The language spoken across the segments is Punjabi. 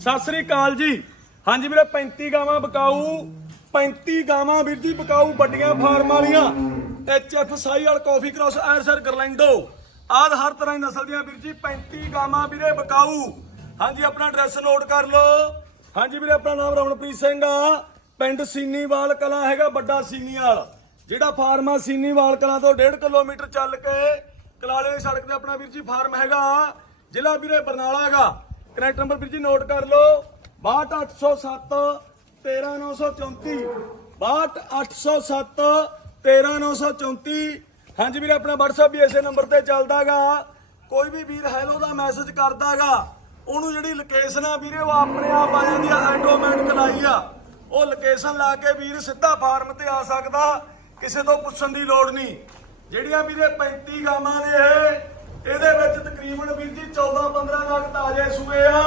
ਸਤਿ ਸ੍ਰੀ ਅਕਾਲ ਜੀ। ਹਾਂਜੀ ਵੀਰੇ 35 ਗਾਵਾਂ ਬਕਾਊ 35 ਗਾਵਾਂ ਵੀਰ ਜੀ ਬਕਾਊ ਵੱਡੀਆਂ ਫਾਰਮ ਵਾਲੀਆਂ। ਐਚ ਐਫ ਸਾਈਵਾਲ ਕਾਫੀ ਕ੍ਰਾਸ ਐਰਸਰ ਗਰਲੈਂਡੋ ਆਦ ਹਰ ਤਰ੍ਹਾਂ ਦੀ ਨਸਲ ਦੀਆਂ ਵੀਰ ਜੀ 35 ਗਾਵਾਂ ਵੀਰੇ ਬਕਾਊ। ਹਾਂਜੀ, ਆਪਣਾ ਐਡਰੈਸ ਨੋਟ ਕਰ ਲਓ। ਹਾਂਜੀ ਵੀਰੇ, ਆਪਣਾ ਨਾਮ ਰਮਨਪ੍ਰੀਤ ਸਿੰਘ ਆ। ਪਿੰਡ ਸੀਨੀਵਾਲ ਕਲਾਂ ਹੈਗਾ, ਵੱਡਾ ਸੀਨੀਵਾਲ। ਜਿਹੜਾ ਫਾਰਮ ਆ ਸੀਨੀਵਾਲ ਕਲਾਂ ਤੋਂ 1.5 ਕਿਲੋਮੀਟਰ ਚੱਲ ਕੇ ਕਲਾਲੇ ਸੜਕ ਤੇ ਆਪਣਾ ਵੀਰ ਜੀ ਫਾਰਮ ਹੈਗਾ। ਜ਼ਿਲ੍ਹਾ ਵੀਰੇ ਬਰਨਾਲਾ ਹੈਗਾ। ਕਨੈਕਟ ਨੰਬਰ ਵੀਰ ਜੀ ਨੋਟ ਕਰ ਲਓ। 62807 13934 62807 13934 ਹਾਂਜੀ ਵੀਰੇ, ਆਪਣਾ WhatsApp ਵੀ ਇਸੇ ਨੰਬਰ ਤੇ ਚੱਲਦਾਗਾ। ਕੋਈ ਵੀ ਵੀਰ ਹੈਲੋ ਦਾ ਮੈਸੇਜ ਕਰਦਾਗਾ, ਉਹਨੂੰ ਜਿਹੜੀ ਲੋਕੇਸ਼ਨ ਆ ਵੀਰੇ, ਉਹ ਆਪਣੇ ਆਪ ਆ ਜਾਂਦੀ ਆ ਆਟੋਮੈਟਿਕ ਕਲਾਈ ਆ। ਉਹ ਲੋਕੇਸ਼ਨ ਲਾ ਕੇ ਵੀਰ ਸਿੱਧਾ ਫਾਰਮ ਤੇ ਆ ਸਕਦਾ, ਕਿਸੇ ਤੋਂ ਪੁੱਛਣ ਦੀ ਲੋੜ ਨਹੀਂ। ਜਿਹੜੀਆਂ ਵੀਰੇ 35 ਗਾਵਾਂ ਨੇ ਇਹ ਇਹਦੇ ਵਿੱਚ ਤਕਰੀਬਨ ਵੀਰ ਜੀ 14 15 ਲੱਖ ਤਾਜ਼ੇ ਸੂਏ ਆ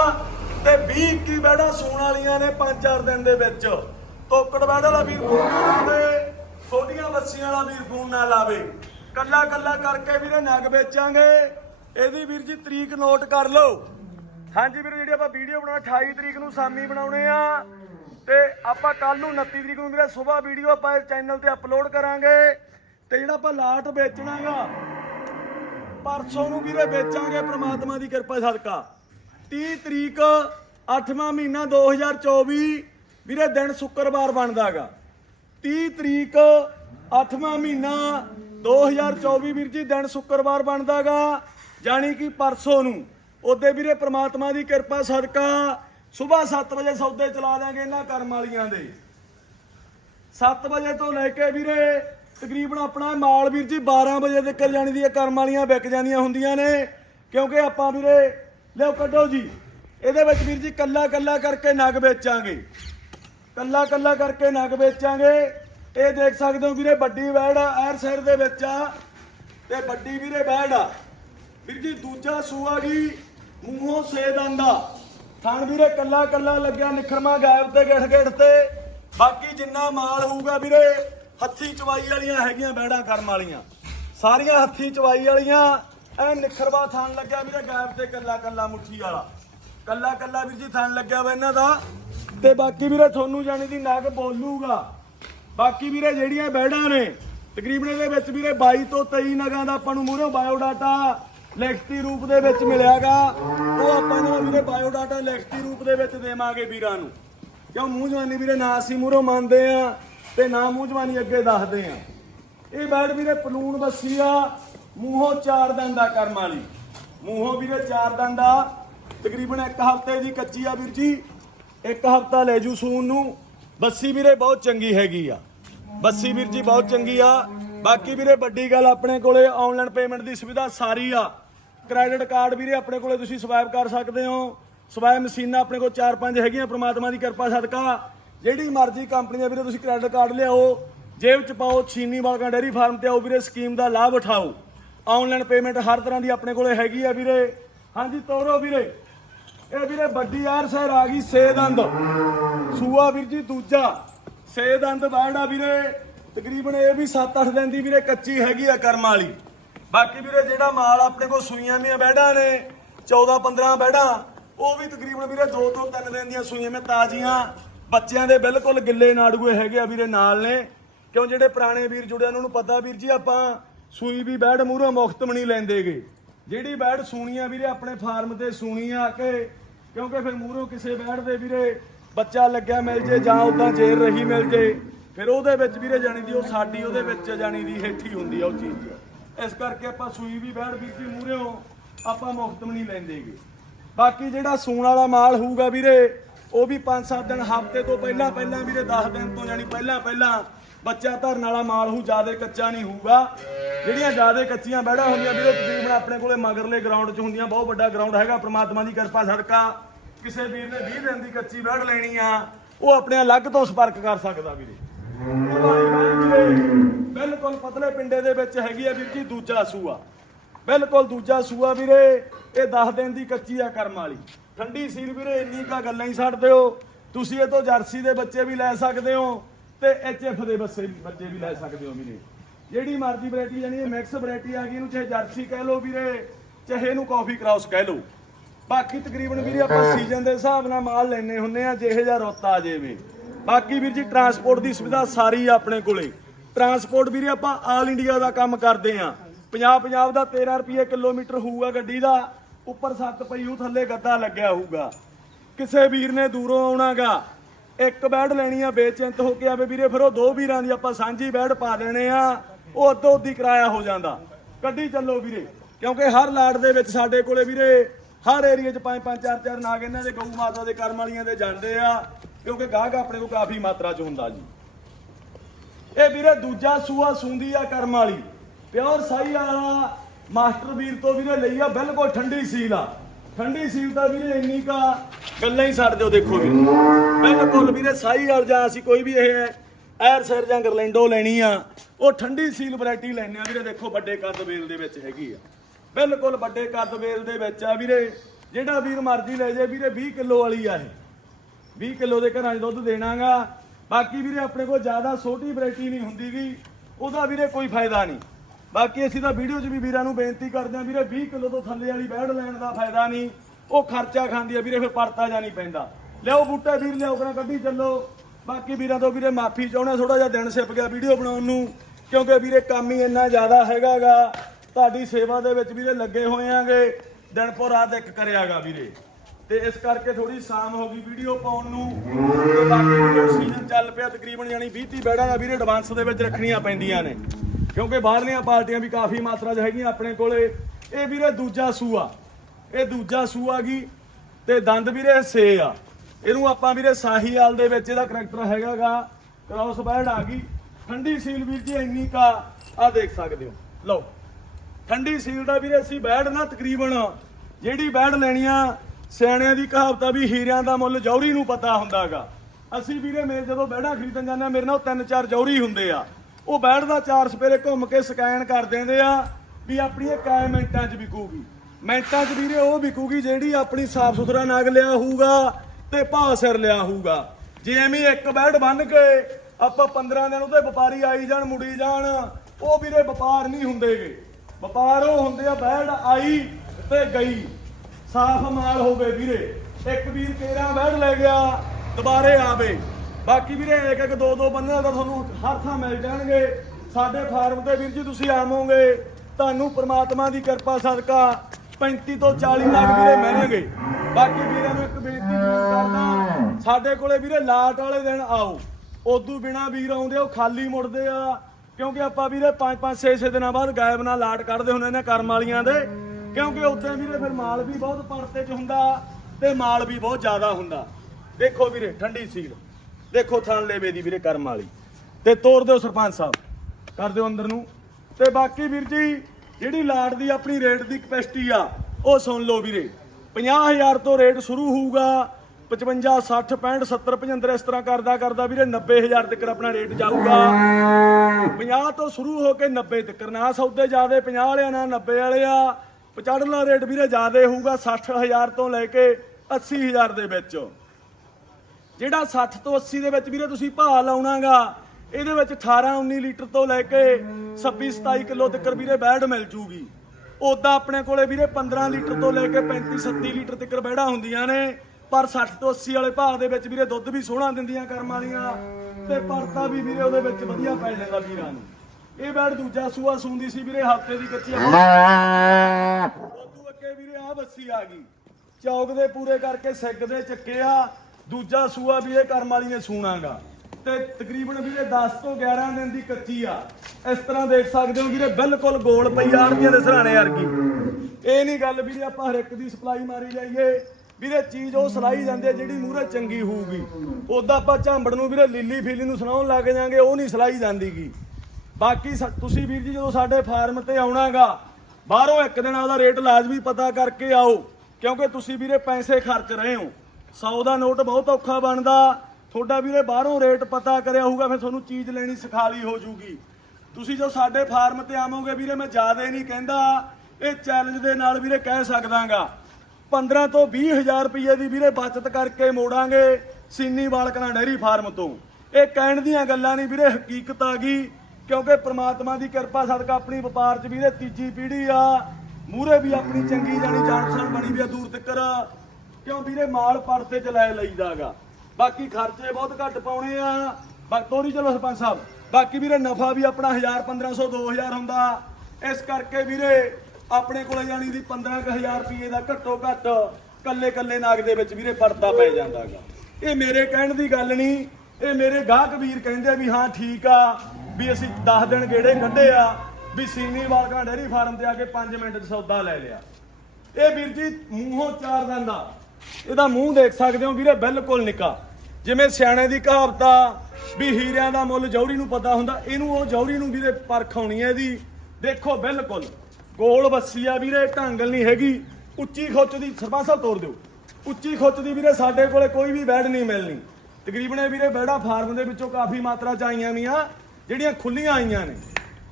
ਤੇ 20 21 ਬੈੜਾ ਸੂਣ ਵਾਲੀਆਂ ਨੇ 5-4 ਦਿਨ ਦੇ ਵਿੱਚ। ਤੋਕੜ ਬੈੜ ਵਾਲਾ ਵੀਰ ਫੋਨ ਨਾ ਲਾਵੇ ਛੋਟੀਆਂ ਬੱਸੀਆਂ ਵਾਲਾ ਵੀਰ ਫੋਨ ਨਾ ਲਾਵੇ। ਕੱਲਾ ਕੱਲਾ ਕਰਕੇ ਵੀਰੇ ਨਗ ਵੇਚਾਂਗੇ। ਇਹਦੀ ਵੀਰ ਜੀ ਤਰੀਕ ਨੋਟ ਕਰ ਲਓ। ਹਾਂਜੀ ਵੀਰੇ, ਜਿਹੜੀ ਆਪਾਂ ਵੀਡੀਓ ਬਣਾਉਣਾ 28 ਤਰੀਕ ਨੂੰ ਸਾਮੀ ਬਣਾਉਣੇ ਆ। ਤੇ ਆਪਾਂ ਕੱਲ ਨੂੰ 29 ਤਰੀਕ ਨੂੰ ਵੀਰੇ, ਸਵੇਰ ਵੀਡੀਓ ਆਪਾਂ ਚੈਨਲ ਤੇ ਅਪਲੋਡ ਕਰਾਂਗੇ। ਤੇ ਜਿਹੜਾ ਆਪਾਂ ਲਾਟ ਵੇਚਣਾਗਾ ਪਰਸੋਂ ਨੂੰ ਵੀਰੇ ਵੇਚਾਂਗੇ ਪ੍ਰਮਾਤਮਾ ਦੀ ਕਿਰਪਾ ਸਦਕਾ। 30 ਤਰੀਕ 8ਵਾਂ ਮਹੀਨਾ 2024 ਵੀਰੇ ਦਿਨ ਸ਼ੁੱਕਰਵਾਰ ਬਣਦਾਗਾ। 30 ਤਰੀਕ 8ਵਾਂ ਮਹੀਨਾ 2024 ਵੀਰ ਜੀ, ਦਿਨ ਸ਼ੁੱਕਰਵਾਰ ਬਣਦਾਗਾ। ਜਾਣੀ ਕਿ ਪਰਸੋਂ ਨੂੰ ਉਹਦੇ ਵੀਰੇ ਪ੍ਰਮਾਤਮਾ ਦੀ ਕਿਰਪਾ ਸਦਕਾ ਸਵੇਰ 7 ਵਜੇ ਸੌਦੇ ਚਲਾ ਦਾਂਗੇ ਇਹਨਾਂ ਕਰਮ ਵਾਲੀਆਂ ਦੇ। 7 ਵਜੇ ਤੋਂ ਲੈ ਕੇ ਵੀਰੇ ਤਕਰੀਬਨ ਆਪਣਾ ਮਾਲ ਵੀਰ ਜੀ 12 ਵਜੇ ਤੱਕ ਜਾਣੀ ਦੀਆਂ ਇਹ ਕਰਮ ਵਾਲੀਆਂ ਵਿਕ ਜਾਂਦੀਆਂ ਹੁੰਦੀਆਂ ਨੇ। ਕਿਉਂਕਿ ਆਪਾਂ ਵੀਰੇ ਲਿਓ ਕੱਢੋ ਜੀ। ਇਹਦੇ ਵਿੱਚ ਵੀਰ ਜੀ ਕੱਲਾ ਕੱਲਾ ਕਰਕੇ ਨਗ ਵੇਚਾਂਗੇ। ਕੱਲਾ ਕੱਲਾ ਕਰਕੇ ਨਗ ਵੇਚਾਂਗੇ। ਇਹ ਦੇਖ ਸਕਦੇ ਹੋ ਵੀਰੇ, ਵੱਡੀ ਵੈੜ ਆ ਐਰ ਸਾਈਡ ਦੇ ਵਿੱਚ ਆ। ਤੇ ਵੱਡੀ ਵੀਰੇ ਵੈੜ ਆ। ਵੀਰ ਜੀ, ਦੂਜਾ ਸੂਆ ਗਈ ਮੂੰਹੋਂ ਸੇਦੰਦਾ ਥਣ ਵੀਰੇ ਕੱਲਾ ਕੱਲਾ ਲੱਗਿਆ ਨਿਖਰਮਾ ਗਾਇਬ ਤੇ ਗਿੱਠ ਗਿੱਠ ਤੇ। ਬਾਕੀ ਜਿੰਨਾ ਮਾਲ ਹੋਊਗਾ ਵੀਰੇ ਹੱਥੀ ਚਵਾਈ ਵਾਲੀਆਂ ਹੈਗੀਆਂ ਬੈੜਾਂ ਕਰਮ ਵਾਲੀਆਂ। ਸਾਰੀਆਂ ਹੱਥੀ ਚਵਾਈ ਵਾਲੀਆਂ। ਐ ਨਿਖਰਵਾ ਥਣ ਲੱਗਿਆ ਵੀਰੇ ਗਾਇਬ ਤੇ ਕੱਲਾ ਕੱਲਾ ਮੁੱਠੀ ਵਾਲਾ। ਕੱਲਾ ਕੱਲਾ ਵੀਰ ਜੀ ਥਣ ਲੱਗਿਆ ਵਾ ਇਹਨਾਂ ਦਾ। ਤੇ ਬਾਕੀ ਵੀਰੇ ਤੁਹਾਨੂੰ ਜਾਣੀ ਦੀ ਨਗ ਬੋਲੂਗਾ। ਬਾਕੀ ਵੀਰੇ ਜਿਹੜੀਆਂ ਬੈੜਾਂ ਨੇ, ਤਕਰੀਬਨ ਇਹਦੇ ਵਿੱਚ ਵੀਰੇ 22 ਤੋਂ 23 ਨਗਾਂ ਦਾ ਆਪਾਂ ਨੂੰ ਮੂਹਰੋਂ ਬਾਇਓਡਾਟਾ ਲਿਖਤੀ ਰੂਪ ਦੇ ਵਿੱਚ ਮਿਲਿਆਗਾ। ਉਹ ਆਪਾਂ ਨੂੰ ਵੀਰੇ ਬਾਇਓਡਾਟਾ ਲਿਖਤੀ ਰੂਪ ਦੇ ਵਿੱਚ ਦੇਵਾਂਗੇ ਵੀਰਾਂ ਨੂੰ। ਕਿਉਂ ਮੂੰਹ ਜਵਾਨੀ ਵੀਰੇ, ਨਾ ਅਸੀਂ ਮੂਹਰੋਂ ਮੰਨਦੇ ਆ ਤੇ ਨਾ ਮੂੰਹ ਜਵਾਨੀ ਅੱਗੇ ਦੱਸਦੇ ਆ। ਇਹ ਬੈੜ ਵੀਰੇ ਪਲੂਣ ਬੱਸੀ ਆ, ਮੂੰਹੋਂ ਚਾਰ ਦਿਨ ਦਾ ਕਰਮ ਵਾਲੀ। ਮੂੰਹੋਂ ਵੀਰੇ ਚਾਰ ਦੰਦ ਆ ਤਕਰੀਬਨ ਇੱਕ ਹਫ਼ਤੇ ਦੀ ਕੱਚੀ ਆ ਵੀਰ ਜੀ। ਇੱਕ ਹਫ਼ਤਾ ਲੈ ਜੂ ਸੂਨ ਨੂੰ। ਬੱਸੀ ਵੀਰੇ ਬਹੁਤ ਚੰਗੀ ਹੈਗੀ ਆ। ਬੱਸੀ ਵੀਰ ਜੀ ਬਹੁਤ ਚੰਗੀ ਆ। ਬਾਕੀ ਵੀਰੇ ਵੱਡੀ ਗੱਲ ਆਪਣੇ ਕੋਲੇ ਆਨਲਾਈਨ ਪੇਮੈਂਟ ਦੀ ਸੁਵਿਧਾ ਸਾਰੀ ਆ। ਕ੍ਰੈਡਿਟ ਕਾਰਡ ਵੀਰੇ ਆਪਣੇ ਕੋਲੇ ਤੁਸੀਂ ਸਵਾਇਪ ਕਰ ਸਕਦੇ ਹੋ। ਸਵਾਇਪ ਮਸ਼ੀਨਾਂ ਆਪਣੇ ਕੋਲ 4-5 ਹੈਗੀਆਂ, ਪ੍ਰਮਾਤਮਾ ਦੀ ਕਿਰਪਾ ਸਦਕਾ। ਜਿਹੜੀ ਮਰਜ਼ੀ ਕੰਪਨੀ ਦਾ ਵੀਰੇ, ਤੁਸੀਂ ਕ੍ਰੈਡਿਟ ਕਾਰਡ ਲਿਆਓ, ਜੇਬ ਚ ਪਾਓ ਛੀਨੀ ਵਾਲਕਾ ਡੇਰੀ ਫਾਰਮ ਤੇ ਆਓ ਵੀਰੇ ਸਕੀਮ ਦਾ ਲਾਭ ਉਠਾਓ। ਆਨਲਾਈਨ ਪੇਮੈਂਟ ਹਰ ਤਰ੍ਹਾਂ ਦੀ ਆਪਣੇ ਕੋਲੇ ਹੈਗੀ ਆ ਵੀਰੇ। ਹਾਂਜੀ, ਤੋਰੋ ਵੀਰੇ। ਇਹ ਵੀਰੇ ਵੱਡੀ ਯਾਰ ਸਹਿਰ ਆ ਗਈ ਸੇਦੰਦ ਸੂਆ ਵੀਰ ਜੀ, ਦੂਜਾ। ਸੇਦੰਦ ਬਾੜਾ ਵੀਰੇ। ਤਕਰੀਬਨ ਇਹ ਵੀ 7-8 ਦਿਨ ਦੀ ਵੀਰੇ ਕੱਚੀ ਹੈਗੀ ਆ ਕਰਮ ਵਾਲੀ। ਬਾਕੀ ਵੀਰੇ ਜਿਹੜਾ ਮਾਲ ਆਪਣੇ ਕੋਲ ਸੂਈਆਂ ਦੀਆਂ ਬੈੜਾਂ ਨੇ 14-15 ਬੈੜਾਂ, ਉਹ ਵੀ ਤਕਰੀਬਨ ਵੀਰੇ 2 ਤੋਂ 3 ਦਿਨ ਦੀਆਂ ਸੂਈਆਂ ਮੈਂ ਤਾਜ਼ੀਆਂ। ਬੱਚਿਆਂ ਦੇ ਬਿਲਕੁਲ ਗਿੱਲੇ ਨਾੜੂਏ ਹੈਗੇ ਆ ਵੀਰੇ ਨਾਲ ਨੇ। ਕਿਉਂ ਜਿਹੜੇ ਪੁਰਾਣੇ ਵੀਰ ਜੁੜਿਆ ਉਹਨਾਂ ਨੂੰ ਪਤਾ ਵੀਰ ਜੀ, ਆਪਾਂ ਸੂਈ ਵੀ ਬੈੜ ਮੂਹਰੋਂ ਮੁਖਤ ਵੀ ਨਹੀਂ ਲੈਂਦੇਗੇ। ਜਿਹੜੀ ਬੈੜ ਸੂਣੀਆਂ ਵੀਰੇ, ਆਪਣੇ ਫਾਰਮ ਤੇ ਸੂਣੀ ਆ ਕੇ ਕਿਉਂਕਿ ਫਿਰ ਮੂਹਰੋਂ ਕਿਸੇ ਬੈੜ ਦੇ ਵੀਰੇ ਬੱਚਾ ਲੱਗਿਆ ਮਿਲ ਜੇ ਜਾਂ ਉਦਾਂ ਜੇਰ ਰਹੀ ਮਿਲ ਜੇ, ਫਿਰ ਉਹਦੇ ਵਿੱਚ ਵੀਰੇ ਜਾਣੀ ਦੀ ਉਹ ਸਾਡੀ, ਉਹਦੇ ਵਿੱਚ ਜਾਣੀ ਦੀ ਹੇਠੀ ਹੁੰਦੀ ਆ ਉਹ ਚੀਜ਼। ਇਸ ਕਰਕੇ ਆਪਾਂ ਸੂਈ ਵੀ ਬੈੜ ਵੀਰ ਜੀ ਮੂਹਰੋਂ ਆਪਾਂ ਮੁਖਤ ਵੀ ਨਹੀਂ ਲੈਂਦੇਗੇ। ਬਾਕੀ ਜਿਹੜਾ ਸੂਣ ਵਾਲਾ ਮਾਲ ਹੋਊਗਾ ਵੀਰੇ ਉਹ ਵੀ 5-7 ਦਿਨ ਹਫ਼ਤੇ ਤੋਂ ਪਹਿਲਾਂ ਪਹਿਲਾਂ ਵੀਰੇ 10 ਦਿਨ ਤੋਂ ਯਾਨੀ ਪਹਿਲਾਂ ਪਹਿਲਾਂ ਬੱਚਾ ਧਰਨ ਵਾਲਾ ਮਾਲ ਹੋਊ ਜ਼ਿਆਦਾ ਕੱਚਾ ਨਹੀਂ ਹੋਊਗਾ। ਜਿਹੜੀਆਂ ਜ਼ਿਆਦਾ ਕੱਚੀਆਂ ਬੈੜਾ ਹੁੰਦੀਆਂ ਵੀਰੇ ਤਕਰੀਬਨ ਆਪਣੇ ਕੋਲੇ ਮਗਰਲੇ ਗਰਾਊਂਡ 'ਚ ਹੁੰਦੀਆਂ ਬਹੁਤ ਵੱਡਾ ਗਰਾਊਂਡ ਹੈਗਾ ਪ੍ਰਮਾਤਮਾ ਦੀ ਕਿਰਪਾ ਸੜਕਾ ਕਿਸੇ ਵੀਰ ਨੇ 20 ਦਿਨ ਦੀ ਕੱਚੀ ਬੈੜ ਲੈਣੀ ਆ ਉਹ ਆਪਣੇ ਅਲੱਗ ਤੋਂ ਸੰਪਰਕ ਕਰ ਸਕਦਾ ਵੀਰੇ। ਵੀਰੇ, ਬਿਲਕੁਲ ਪਤਲੇ ਪਿੰਡੇ ਦੇ ਵਿੱਚ ਹੈਗੀ ਆ ਵੀਰ ਜੀ ਦੂਜਾ ਸੂਆ। ਬਿਲਕੁਲ ਦੂਜਾ ਸੂਆ ਵੀਰੇ ਇਹ 10 ਦਿਨ ਦੀ ਕੱਚੀ ਆ ਕਰਮ ਵਾਲੀ। ਠੰਡੀ ਸੀਲ ਵੀਰੇ ਇੰਨੀ ਕਾ ਗੱਲਾਂ ਹੀ ਛੱਡ ਦਿਓ ਤੁਸੀਂ ਇਹ ਤੋਂ ਜਰਸੀ ਦੇ ਬੱਚੇ ਵੀ ਲੈ ਸਕਦੇ ਹੋ ਤੇ ਐਚਐਫ ਦੇ ਬੱਚੇ ਬੱਚੇ ਵੀ ਲੈ ਸਕਦੇ ਹੋ ਵੀਰੇ। ਜਿਹੜੀ ਮਰਜ਼ੀ ਵੈਰਾਈਟੀ ਜਾਨੀ ਇਹ ਮਿਕਸ ਵੈਰਾਈਟੀ ਆ ਗਈ ਇਹਨੂੰ ਚਾਹੇ ਜਰਸੀ ਕਹਿ ਲਓ ਵੀਰੇ ਚਾਹੇ ਇਹਨੂੰ ਕਾਫੀ ਕ੍ਰਾਸ ਕਹਿ ਲਓ। ਬਾਕੀ ਤਕਰੀਬਨ ਵੀਰੇ ਆਪਾਂ ਸੀਜ਼ਨ ਦੇ ਹਿਸਾਬ ਨਾਲ ਮਾਲ ਲੈਣੇ ਹੁੰਨੇ ਆ ਜਿਹੇ ਜਿਹਾ ਰੁੱਤ ਆ ਜਾਵੇ। ਬਾਕੀ ਵੀਰ ਜੀ ਟਰਾਂਸਪੋਰਟ ਦੀ ਸੁਵਿਧਾ ਸਾਰੀ ਆ ਆਪਣੇ ਕੋਲੇ। ਟਰਾਂਸਪੋਰਟ ਵੀਰੇ ਆਪਾਂ ਆਲ ਇੰਡੀਆ ਦਾ ਕੰਮ ਕਰਦੇ ਆ 50 50 ਦਾ 13 ਰੁਪਏ ਕਿਲੋਮੀਟਰ ਹੋਊਗਾ ਗੱਡੀ ਦਾ। ਉੱਪਰ ਸੱਤ ਪਈੂ ਥੱਲੇ ਗੱਦਾ ਲੱਗਿਆ ਹੋਊਗਾ। ਕਿਸੇ ਵੀਰ ਨੇ ਦੂਰੋਂ ਆਉਣਾਗਾ। ਇੱਕ ਬੈਡ ਲੈਣੀ ਆ, ਬੇਚਿੰਤ ਹੋ ਕੇ ਆਵੇ। ਵੀਰੇ, ਫਿਰ ਉਹ ਦੋ ਵੀਰਾਂ ਦੀ ਆਪਾਂ ਸਾਂਝੀ ਬੈਡ ਪਾ ਦੇਣੇ ਆ। ਉਹ ਅੱਧੋ ਅੱਧੀ ਕਿਰਾਇਆ ਹੋ ਜਾਂਦਾ। ਕੱਢੀ ਚੱਲੋ ਵੀਰੇ। ਕਿਉਂਕਿ ਹਰ ਲਾਟ ਦੇ ਵਿੱਚ ਸਾਡੇ ਕੋਲੇ ਵੀਰੇ, ਹਰ ਏਰੀਆ 'ਚ ਪੰਜ ਪੰਜ, ਚਾਰ ਚਾਰ ਨਾਗ ਇਹਨਾਂ ਦੇ, ਗਊ ਮਾਤਾ ਦੇ, ਕਰਮ ਵਾਲੀਆਂ ਦੇ ਜਾਂਦੇ ਆ। ਕਿਉਂਕਿ ਗਾਹਕ ਆਪਣੇ ਕੋਲ ਕਾਫੀ ਮਾਤਰਾ 'ਚ ਹੁੰਦਾ ਜੀ। ਇਹ ਵੀਰੇ, ਦੂਜਾ ਸੂਆ ਸੁੰਦੀ ਆ ਕਰਮ ਵਾਲੀ। ਪਿਓਰ ਸਾਈ ਵਾਲਾ ਮਾਸਟਰ ਵੀਰ ਤੋਂ ਵੀਰੇ ਲਈ ਆ, ਬਿਲਕੁਲ ਠੰਡੀ ਸੀਲ ਆ। ਠੰਡੀ ਸੀਲ ਤਾਂ ਵੀਰੇ ਇੰਨੀ ਕਾ ਗੱਲਾਂ ਹੀ ਛੱਡ ਦਿਓ ਦੇਖੋ ਵੀ। ਬਿਲਕੁਲ ਵੀਰੇ ਸਾਈ ਵਾਲ ਜਾਂ ਅਸੀਂ ਕੋਈ ਵੀ ਇਹ ਐਰ ਸਰ ਜਾਂ ਗਰਲੈਂਡੋ ਲੈਣੀ ਆ, ਉਹ ਠੰਡੀ ਸੀਲ ਵੈਰਾਈਟੀ ਲੈਣੇ ਆ ਵੀਰੇ, ਦੇਖੋ ਵੱਡੇ ਕੱਦ ਵੇਲ ਦੇ ਵਿੱਚ ਹੈਗੀ ਆ। ਬਿਲਕੁਲ ਵੱਡੇ ਕੱਦ ਵੇਲ ਦੇ ਵਿੱਚ ਆ ਵੀਰੇ, ਜਿਹੜਾ ਵੀਰ ਮਰਜ਼ੀ ਲੈ ਜੇ ਵੀਰੇ 20 ਕਿਲੋ ਵਾਲੀ ਆ ਇਹ। 20 ਕਿਲੋ ਦੇ ਘਰਾਂ 'ਚ ਦੁੱਧ ਦੇਣਾਗਾ। ਬਾਕੀ ਵੀਰੇ ਆਪਣੇ ਕੋਲ ਜ਼ਿਆਦਾ ਛੋਟੀ ਵੈਰਾਈਟੀ ਨਹੀਂ ਹੁੰਦੀ ਹੁੰਦੀਗੀ ਉਹਦਾ ਵੀਰੇ ਕੋਈ ਫਾਇਦਾ ਨਹੀਂ। ਬਾਕੀ ਅਸੀਂ ਤਾਂ ਵੀਡੀਓ 'ਚ ਵੀ ਵੀਰਾਂ ਨੂੰ ਬੇਨਤੀ ਕਰਦੇ ਆਂ ਵੀਰੇ 20 ਕਿਲੋ ਤੋਂ ਥੱਲੇ ਵਾਲੀ ਬੈੜ ਲੈਣ ਦਾ ਫਾਇਦਾ ਨਹੀਂ। ਉਹ ਖਰਚਾ ਖਾਂਦੀ ਆ, ਵੀਰੇ ਫਿਰ ਪਰਤਾ ਜਾਣੀ ਪੈਂਦਾ। ਲਿਆਓ ਬੂਟੇ ਵੀਰ, ਲਿਆਓ ਕਰਾਂ ਕੱਢੀ ਚੱਲੋ। ਬਾਕੀ ਵੀਰਾਂ ਤੋਂ ਵੀਰੇ ਮਾਫੀ ਚਾਹੁੰਦਾ ਥੋੜਾ ਜਿਹਾ ਦਿਨ ਸਿਪ ਗਿਆ ਵੀਡੀਓ ਬਣਾਉਣ ਨੂੰ, ਕਿਉਂਕਿ ਵੀਰੇ ਕੰਮ ਹੀ ਇੰਨਾ ਜ਼ਿਆਦਾ ਹੈਗਾਗਾ। ਤੁਹਾਡੀ ਸੇਵਾ ਦੇ ਵਿੱਚ ਵੀਰੇ ਲੱਗੇ ਹੋਏ ਆਂਗੇ। ਦਿਨ ਪੋ ਰਾਤ ਇੱਕ ਕਰਿਆਗਾ ਵੀਰੇ। ਤੇ ਇਸ ਕਰਕੇ ਥੋੜੀ ਸ਼ਾਮ ਹੋ ਗਈ ਵੀਡੀਓ ਪਾਉਣ ਨੂੰ। ਬਾਕੀ ਸੀਜ਼ਨ ਚੱਲ ਪਿਆ, ਤਕਰੀਬਨ ਯਾਨੀ 20 30 ਬੈੜਾਂ ਦਾ ਵੀਰੇ ਐਡਵਾਂਸ ਦੇ ਵਿੱਚ ਰੱਖਣੀਆਂ ਪੈਂਦੀਆਂ ਨੇ। ਕਿਉਂਕਿ ਬਾਹਰਲੀਆਂ ਪਾਰਟੀਆਂ ਵੀ ਕਾਫੀ ਮਾਤਰਾ 'ਚ ਹੈਗੀਆਂ ਆਪਣੇ ਕੋਲੇ। ਇਹ ਵੀਰੇ ਦੂਜਾ ਸੂਆ। ਇਹ ਦੂਜਾ ਸੂਆ ਗਈ ਤੇ ਦੰਦ ਵੀਰੇ ਸੇ ਆ। ਇਹਨੂੰ ਆਪਾਂ ਵੀਰੇ ਸਾਹੀਵਾਲ ਦੇ ਵਿੱਚ ਇਹਦਾ ਕਰੈਕਟਰ ਹੈਗਾਗਾ। ਕ੍ਰਾਸ ਬੈਡ ਆ ਗਈ। ਠੰਡੀ ਸੀਲ ਵੀਰ ਜੀ ਇੰਨੀ ਕਾ ਆ ਦੇਖ ਸਕਦੇ ਹੋ। ਲਓ। ਠੰਡੀ ਸੀਲ ਦਾ ਵੀਰੇ ਅਸੀਂ ਬੈੜ ਨਾ ਤਕਰੀਬਨ ਜਿਹੜੀ ਬੈੜ ਆ, ਸਿਆਣਿਆਂ ਦੀ ਕਹਾਵਤ ਆ ਵੀ ਹੀਰਿਆਂ ਦਾ ਮੁੱਲ ਜੌਹਰੀ ਨੂੰ ਪਤਾ ਹੁੰਦਾਗਾ। ਅਸੀਂ ਵੀਰੇ ਮੇਰੇ ਜਦੋਂ ਬੈੜਾਂ ਖਰੀਦਣ ਜਾਂਦੇ ਆ, ਮੇਰੇ ਨਾਲ ਤਿੰਨ ਚਾਰ ਜੌਹਰੀ ਹੁੰਦੇ ਆ। ਉਹ ਬੈੜ ਦਾ ਚਾਰ ਸਪੇਰੇ ਘੁੰਮ ਕੇ ਸਕੈਨ ਕਰ ਦਿੰਦੇ ਆ ਵੀ ਆਪਣੀ ਇਹ ਕਾਇ ਮਿੰਟਾਂ 'ਚ ਵਿਕੂਗੀ। ਮਿੰਟਾਂ 'ਚ ਵੀਰੇ ਉਹ ਵਿਕੂਗੀ ਜਿਹੜੀ ਆਪਣੀ ਸਾਫ਼ ਸੁਥਰਾ ਨਾਗ ਲਿਆ ਹੋਊਗਾ ਤੇ ਭਾਅ ਸਿਰ ਲਿਆ ਹੋਊਗਾ। ਜੇ ਐਵੇਂ ਇੱਕ ਬੈੜ ਬੰਨ ਕੇ ਆਪਾਂ 15 ਦਿਨ ਉਹਦੇ ਵਪਾਰੀ ਆਈ ਜਾਣ, ਮੁੜੀ ਜਾਣ, ਉਹ ਵੀਰੇ ਵਪਾਰ ਨਹੀਂ ਹੁੰਦੇਗੇ। ਵਪਾਰ ਉਹ ਹੁੰਦੇ ਆ ਬੈੜ ਆਈ ਤੇ ਗਈ। ਸਾਫ਼ ਮਾਲ ਹੋਵੇ ਵੀਰੇ। ਇੱਕ ਵੀਰ ਕੇਰਾ ਬੈੜ ਲੈ ਗਿਆ, ਦੁਬਾਰੇ ਆਵੇ। ਬਾਕੀ ਵੀਰੇ ਇੱਕ ਇੱਕ ਦੋ ਦੋ ਬੰਨਿਆਂ ਦਾ ਤੁਹਾਨੂੰ ਹਰ ਥਾਂ ਮਿਲ ਜਾਣਗੇ। ਸਾਡੇ ਫਾਰਮ ਤੇ ਵੀਰ ਜੀ ਤੁਸੀਂ ਆਵੋਗੇ, ਤੁਹਾਨੂੰ ਪ੍ਰਮਾਤਮਾ ਦੀ ਕਿਰਪਾ ਸਦਕਾ 35 ਤੋਂ 40 ਲੱਖ ਵੀਰੇ ਮਿਲਣਗੇ। ਬਾਕੀ ਵੀਰਾਂ ਨੂੰ ਇੱਕ ਬੇਨਤੀ ਜ਼ਰੂਰ ਕਰਦਾ, ਸਾਡੇ ਕੋਲੇ ਵੀਰੇ ਲਾਟ ਵਾਲੇ ਦਿਨ ਆਓ। ਉਦੋਂ ਬਿਨਾ ਵੀਰ ਆਉਂਦੇ, ਉਹ ਖਾਲੀ ਮੁੜਦੇ ਆ। ਕਿਉਂਕਿ ਆਪਾਂ ਵੀਰੇ 5 5 6 6 ਦਿਨਾਂ ਬਾਅਦ ਗਾਇਬ ਨਾਲ ਲਾਟ ਕੱਢਦੇ ਹੁੰਦੇ ਨੇ ਕਰਮ ਵਾਲੀਆਂ ਦੇ। ਕਿਉਂਕਿ ਉੱਥੇ ਵੀਰੇ ਫਿਰ ਮਾਲ ਵੀ ਬਹੁਤ ਪਰਤੇ 'ਚ ਹੁੰਦਾ ਤੇ ਮਾਲ ਵੀ ਬਹੁਤ ਜ਼ਿਆਦਾ ਹੁੰਦਾ। ਦੇਖੋ ਵੀਰੇ, ਠੰਡੀ ਸੀਲ ਦੇਖੋ ਥਣ ਲੇਵੇ ਦੀ ਵੀਰੇ ਕਰਮ ਵਾਲੀ। ਤੇ ਤੋਰ ਦਿਓ ਸਰਪੰਚ ਸਾਹਿਬ। ਕਰ ਦਿਓ ਅੰਦਰ ਨੂੰ। ਤੇ ਬਾਕੀ ਵੀਰ ਜੀ, ਜਿਹੜੀ ਲਾਟ ਦੀ ਆਪਣੀ ਰੇਟ ਦੀ ਕਪੈਸਿਟੀ ਆ, ਉਹ ਸੁਣ ਲਓ ਵੀਰੇ। 50000 ਤੋਂ ਰੇਟ ਸ਼ੁਰੂ ਹੋਊਗਾ। 55 60 65 70 75 ਇਸ ਤਰ੍ਹਾਂ ਕਰਦਾ ਕਰਦਾ ਵੀਰੇ 90000 ਤੱਕ ਆਪਣਾ ਰੇਟ ਜਾਊਗਾ। 50 ਤੋਂ ਸ਼ੁਰੂ ਹੋ ਕੇ 90 ਤੱਕ ਨਾ ਸੌਦੇ ਜ਼ਿਆਦੇ 50 ਵਾਲਿਆਂ ਨਾਲ 90 ਵਾਲੇ ਆ। ਪਚੜਲਾ ਰੇਟ ਵੀਰੇ ਜ਼ਿਆਦੇ ਹੋਊਗਾ 60000 ਤੋਂ ਲੈ ਕੇ 80000 ਦੇ ਵਿੱਚ। ਜਿਹੜਾ 60 ਤੋਂ 80 ਦੇ ਵਿੱਚ ਵੀਰੇ ਤੁਸੀਂ ਭਾਅ ਲਾਉਣਾਗਾ ਇਹਦੇ ਵਿੱਚ 18 19 ਲੀਟਰ ਤੋਂ ਲੈ ਕੇ 26 27 ਕਿਲੋ ਤੱਕ ਵੀਰੇ ਬੈੜ ਮਿਲ ਜੂਗੀ। ਉਦਾਂ ਆਪਣੇ ਕੋਲੇ ਵੀਰੇ 15 ਲੀਟਰ ਤੋਂ ਲੈ ਕੇ 35 37 ਲੀਟਰ ਤੱਕ ਬੈੜਾਂ ਹੁੰਦੀਆਂ ਨੇ ਪਰ 60 ਤੋਂ 80 ਵਾਲੇ ਭਾਅ ਦੇ ਵਿੱਚ ਵੀਰੇ ਦੁੱਧ ਵੀ ਸੋਹਣਾ ਦਿੰਦੀਆਂ ਕਰਮ ਵਾਲੀਆਂ ਤੇ ਪਰਤਾ ਵੀ ਵੀਰੇ ਉਹਦੇ ਵਿੱਚ ਵਧੀਆ ਪੈ ਜਾਂਦਾ ਵੀਰਾਂ ਨੂੰ। ਇਹ ਬੈੜ ਦੂਜਾ ਸੂਆ ਸੂੰਦੀ ਸੀ ਵੀਰੇ ਹਫ਼ਤੇ ਦੀ ਕੱਚੀ ਉਦੋਂ ਅੱਗੇ ਵੀਰੇ ਆ ਬੱਸੀ ਆ ਗਈ। ਚੌਕ ਦੇ ਪੂਰੇ ਕਰਕੇ ਸਿੱਗ ਦੇ ਚੱਕਿਆ ਦੂਜਾ ਸੂਆ ਵੀਰੇ ਇਹ ਕਰਮ ਵਾਲੀ ਨੇ ਸੂਣਾਗਾ। ਤੇ ਤਕਰੀਬਨ ਵੀਰੇ 10 ਤੋਂ 11 ਦਿਨ ਦੀ ਕੱਚੀ ਆ। ਇਸ ਤਰ੍ਹਾਂ ਦੇਖ ਸਕਦੇ ਹੋ ਵੀਰੇ, ਬਿਲਕੁਲ ਗੋਲ ਪਈ ਆੜਦੀਆਂ ਦੇ ਸਰਾਣੇ ਵਰਗੀ। ਇਹ ਨਹੀਂ ਗੱਲ ਵੀਰੇ, ਆਪਾਂ ਹਰ ਇੱਕ ਦੀ ਸਪਲਾਈ ਮਾਰੀ ਜਾਈਏ। ਵੀਰੇ, ਚੀਜ਼ ਉਹ ਸਲਾਈ ਜਾਂਦੀ ਹੈ ਜਿਹੜੀ ਮੂਹਰੇ ਚੰਗੀ ਹੋਊਗੀ। ਉਦਾਂ ਆਪਾਂ ਝਾਂਬੜ ਨੂੰ ਵੀਰੇ ਲੀਲੀ ਫੀਲੀ ਨੂੰ ਸੁਣਾਉਣ ਲੱਗ ਜਾਾਂਗੇ, ਉਹ ਨਹੀਂ ਸਲਾਈ ਜਾਂਦੀਗੀ। ਬਾਕੀ ਸਾ- ਤੁਸੀਂ ਵੀਰ ਜੀ ਜਦੋਂ ਸਾਡੇ ਫਾਰਮ ਤੇ ਆਉਣਾਗਾ, ਬਾਹਰੋਂ ਇੱਕ ਦਿਨ ਉਹਦਾ ਰੇਟ ਲਾਜ਼ਮੀ ਪਤਾ ਕਰਕੇ ਆਓ, ਕਿਉਂਕਿ ਤੁਸੀਂ ਵੀਰੇ ਪੈਸੇ ਖਰਚ ਰਹੇ ਹੋ। 100 ਦਾ ਨੋਟ ਬਹੁਤ ਔਖਾ ਬਣਦਾ। ਤੁਹਾਡਾ ਵੀਰੇ ਬਾਹਰੋਂ ਰੇਟ ਪਤਾ ਕਰਿਆ ਹੋਊਗਾ, ਫਿਰ ਤੁਹਾਨੂੰ ਚੀਜ਼ ਲੈਣੀ ਸਿਖਾਲੀ ਹੋ ਜੂਗੀ। ਤੁਸੀਂ ਜੋ ਸਾਡੇ ਫਾਰਮ ਤੇ ਆਵੋਗੇ ਵੀਰੇ, ਮੈਂ ਜ਼ਿਆਦਾ ਨਹੀਂ ਕਹਿੰਦਾ। ਇਹ ਚੈਲੰਜ ਦੇ ਨਾਲ ਵੀਰੇ ਕਹਿ ਸਕਦਾਗਾ। 15 ਤੋਂ 20 ਹਜ਼ਾਰ ਰੁਪਏ ਦੀ ਵੀਰੇ ਬਚਤ ਕਰਕੇ ਮੋੜਾਂਗੇ ਸੀਨੀ ਵਾਲਕਣਾ ਡੈਰੀ ਫਾਰਮ ਤੋਂ। ਇਹ ਕਹਿਣ ਦੀਆਂ ਗੱਲਾਂ ਨਹੀਂ ਵੀਰੇ, ਹਕੀਕਤ ਆ ਗਈ। ਕਿਉਂਕਿ ਪ੍ਰਮਾਤਮਾ ਦੀ ਕਿਰਪਾ ਸਦਕਾ ਆਪਣੀ ਵਪਾਰ 'ਚ ਵੀਰੇ ਤੀਜੀ ਪੀੜ੍ਹੀ ਆ। ਮੂਰੇ ਵੀ ਆਪਣੀ ਚੰਗੀ ਜਾਣੀ ਜਾਣ ਪਛਾਣ ਬਣੀ ਵੀ ਆ ਦੂਰ ਤੱਕਰ। ਕਿਉਂ ਵੀਰੇ? ਮਾਲ ਪਰਤੇ ਚ ਲੈ ਲਈਦਾਗਾ। ਬਾਕੀ ਖਰਚੇ ਬਹੁਤ ਘੱਟ ਪਾਉਣੇ ਆ। ਬਾਕੀ ਤੋਰੀ ਚਲੋ ਸਰਪੰਚ ਸਾਹਿਬ। ਬਾਕੀ ਵੀਰੇ, ਨਫਾ ਵੀ ਆਪਣਾ 1000 1500 2000 ਹੁੰਦਾ। ਇਸ ਕਰਕੇ ਵੀਰੇ, ਆਪਣੇ ਕੋਲੇ ਜਾਣੀ ਦੀ 15000 ਰੁਪਏ ਦਾ ਘੱਟੋ ਘੱਟ ਕੱਲੇ ਕੱਲੇ ਨਾਗ ਦੇ ਵਿੱਚ ਵੀਰੇ ਪੜਤਾ ਪੈ ਜਾਂਦਾਗਾ। ਇਹ ਮੇਰੇ ਕਹਿਣ ਦੀ ਗੱਲ ਨਹੀਂ। ਇਹ ਮੇਰੇ ਗਾਹਕ ਵੀਰ ਕਹਿੰਦੇ ਆ ਵੀ ਹਾਂ, ਠੀਕ ਆ, ਵੀ ਅਸੀਂ 10 ਦਿਨ ਗੇੜੇ ਕੱਢੇ ਆ, ਵੀ ਸੀਨੀ ਵਾਲਕਾ ਡੇਰੀ ਫਾਰਮ ਤੇ ਆ ਕੇ 5 ਮਿੰਟ 'ਚ ਸੌਦਾ ਲੈ ਲਿਆ। ਇਹ ਵੀਰ ਜੀ, ਮੂੰਹੋਂ ਚਾਰ ਦੰਦਾ ਇਹਦਾ ਮੂੰਹ ਦੇਖ ਸਕਦੇ ਹੋ ਵੀਰੇ, ਬਿਲਕੁਲ ਨਿੱਕਾ। ਜਿਵੇਂ ਸਿਆਣੇ ਦੀ ਕਹਾਵਤ ਆ ਵੀ ਹੀਰਿਆਂ ਦਾ ਮੁੱਲ ਜੌਹਰੀ ਨੂੰ ਪਤਾ ਹੁੰਦਾ, ਇਹਨੂੰ ਉਹ ਜੌਹਰੀ ਨੂੰ ਵੀਰੇ ਪਰਖ ਆਉਣੀ ਹੈ ਇਹਦੀ। ਦੇਖੋ, ਬਿਲਕੁਲ। ਗੋਲ ਬੱਸੀ ਆ ਵੀਰੇ ਢਾਂਗਲ ਨਹੀਂ ਹੈਗੀ। ਉੱਚੀ ਖੁੱਚ ਦੀ, ਸਰਪੰਚ ਸਾਹਿਬ ਤੋੜ ਦਿਓ। ਉੱਚੀ ਖੁੱਚ ਦੀ ਵੀਰੇ, ਸਾਡੇ ਕੋਲੇ ਕੋਈ ਵੀ ਬੈਡ ਨਹੀਂ ਮਿਲਣੀ। ਤਕਰੀਬਨ ਇਹ ਵੀਰੇ ਬੈੜਾ ਫਾਰਮ ਦੇ ਵਿੱਚੋਂ ਕਾਫੀ ਮਾਤਰਾ ਚ ਆਈਆਂ ਵੀਆਂ ਜਿਹੜੀਆਂ ਖੁੱਲੀਆਂ ਆਈਆਂ ਨੇ।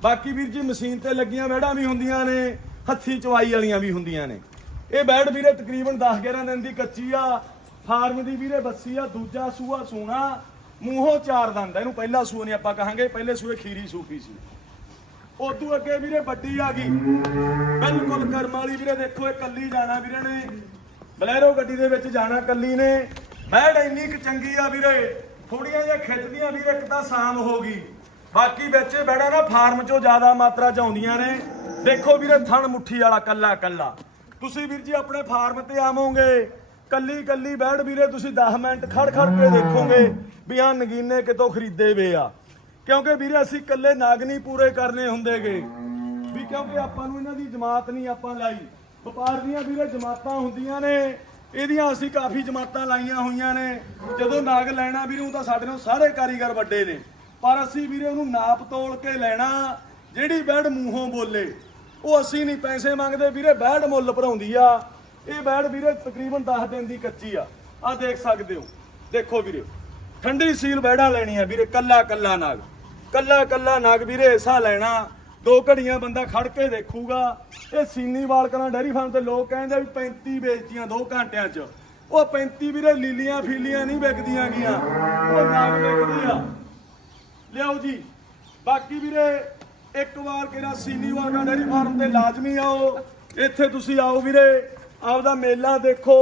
ਬਾਕੀ ਵੀਰ ਜੀ, ਮਸ਼ੀਨ ਤੇ ਲੱਗੀਆਂ ਬੈੜਾਂ ਵੀ ਹੁੰਦੀਆਂ ਨੇ, ਹੱਥੀ ਚਵਾਈ ਵਾਲੀਆਂ ਵੀ ਹੁੰਦੀਆਂ ਨੇ। ਇਹ ਬੈਡ ਵੀਰੇ ਤਕਰੀਬਨ 10 11 ਦਿਨ ਦੀ ਕੱਚੀ ਆ, ਫਾਰਮ ਦੀ ਵੀਰੇ ਬੱਸੀ ਆ, ਦੂਜਾ ਸੂਆ ਸੂਣਾ, ਮੂੰਹੋਂ ਚਾਰ ਦੰਦ ਇਹਨੂੰ ਪਹਿਲਾ ਸੂਆ ਨਹੀਂ ਆਪਾਂ ਕਹਾਂਗੇ, ਪਹਿਲੇ ਸੂਏ ਖੀਰੀ ਸੂਪੀ ਸੀ। ਉਦੋਂ ਅੱਗੇ ਵੀਰੇ ਵੱਡੀ ਆ ਗਈ। ਬਿਲਕੁਲ ਕਰਮ ਵਾਲੀ ਵੀਰੇ ਦੇਖੋ, ਇਹ ਕੱਲੀ ਜਾਣਾ ਵੀਰੇ ਨੇ। ਬਲੈਰੋ ਗੱਡੀ ਦੇ ਵਿੱਚ ਜਾਣਾ ਕੱਲੀ ਨੇ। ਬੈਡ ਇੰਨੀ ਕੁ ਚੰਗੀ ਆ ਵੀਰੇ। ਥੋੜੀਆਂ ਜਿਹਾ ਖਿੱਚਦੀਆਂ ਵੀਰੇ, ਇੱਕ ਤਾਂ ਸਾਮ ਹੋ ਗਈ। ਬਾਕੀ ਵਿੱਚ ਬੈੜਾ ਨਾ ਫਾਰਮ ਚੋਂ ਜ਼ਿਆਦਾ ਮਾਤਰਾ ਚ ਆਉਂਦੀਆਂ ਨੇ। ਦੇਖੋ ਵੀਰੇ ਥਣ ਮੁੱਠੀ ਵਾਲਾ ਕੱਲਾ ਕੱਲਾ। ਤੁਸੀਂ ਵੀਰ ਜੀ ਆਪਣੇ ਫਾਰਮ ਤੇ ਆਵੋਗੇ। ਕੱਲੀ ਕੱਲੀ ਬੈਡ ਵੀਰੇ ਤੁਸੀਂ 10 ਮਿੰਟ ਖੜ ਖੜ ਕੇ ਦੇਖੋਗੇ ਵੀ ਆ ਨਗੀਨੇ ਕਿਤੋਂ ਖਰੀਦੇ ਵੇ ਆ। ਕਿਉਂਕਿ ਵੀਰੇ ਅਸੀਂ ਇਕੱਲੇ ਨਾਗ ਨਹੀਂ ਪੂਰੇ ਕਰਨੇ ਹੁੰਦੇਗੇ। ਵੀ ਕਿਉਂਕਿ ਆਪਾਂ ਨੂੰ ਇਹਨਾਂ ਦੀ ਜਮਾਤ ਨਹੀਂ ਆਪਾਂ ਲਾਈ। ਵਪਾਰ ਦੀਆਂ ਵੀਰੇ ਜਮਾਤਾਂ ਹੁੰਦੀਆਂ ਨੇ। ਇਹਦੀਆਂ ਅਸੀਂ ਕਾਫੀ ਜਮਾਤਾਂ ਲਾਈਆਂ ਹੋਈਆਂ ਨੇ। ਜਦੋਂ ਨਾਗ ਲੈਣਾ ਵੀਰੇ, ਉਹ ਤਾਂ ਸਾਡੇ ਨਾਲ ਸਾਰੇ ਕਾਰੀਗਰ ਵੱਡੇ ਨੇ। ਪਰ ਅਸੀਂ ਵੀਰੇ ਉਹਨੂੰ ਨਾਪ ਤੋਲ ਕੇ ਲੈਣਾ। ਜਿਹੜੀ ਬੈੜ ਮੂੰਹੋਂ ਬੋਲੇ। ਉਹ ਅਸੀਂ ਨਹੀਂ ਪੈਸੇ ਮੰਗਦੇ ਵੀਰੇ ਬੈੜ ਮੁੱਲ ਭਰਾਉਂਦੀ ਆ। ਇਹ ਬੈੜ ਵੀਰੇ ਤਕਰੀਬਨ 10 ਦਿਨ ਦੀ ਕੱਚੀ ਆ। ਆ ਦੇਖ ਸਕਦੇ ਹੋ। ਦੇਖੋ ਵੀਰੇ, ਠੰਡੀ ਸੀਲ ਬੈੜਾ ਲੈਣੀ ਆ ਵੀਰੇ, ਕੱਲਾ ਕੱਲਾ ਨਾਗ। ਕੱਲਾ ਕੱਲਾ ਨਾਗ ਵੀਰੇ ਐਸਾ ਲੈਣਾ। ਦੋ ਘੜੀਆਂ ਬੰਦਾ ਖੜ ਕੇ ਦੇਖੂਗਾ। ਇਹ ਸੀਨੀ ਵਾਲਕਰਾਂ ਡੈਰੀ ਫਾਰਮ ਤੇ ਲੋਕ ਕਹਿੰਦੇ ਵੀ 35 ਵੇਚਤੀਆਂ ਦੋ ਘੰਟਿਆਂ 'ਚ। ਉਹ 35 ਵੀਰੇ, ਲੀਲੀਆਂ ਫੀਲੀਆਂ ਨਹੀਂ ਵਿਕਦੀਆਂ ਗੀਆਂ। ਉਹ ਨਾਗ ਵਿਕਦੇ ਆ। ਲਿਆਓ ਜੀ। ਬਾਕੀ ਵੀਰੇ ਇੱਕ ਵਾਰ ਕਿਹੜਾ ਸੀਨੀ ਵਾਗਾ ਡੈਰੀ ਫਾਰਮ ਤੇ ਲਾਜ਼ਮੀ ਆਓ, ਇੱਥੇ ਤੁਸੀਂ ਆਓ ਵੀਰੇ, ਆਪਦਾ ਮੇਲਾ ਦੇਖੋ,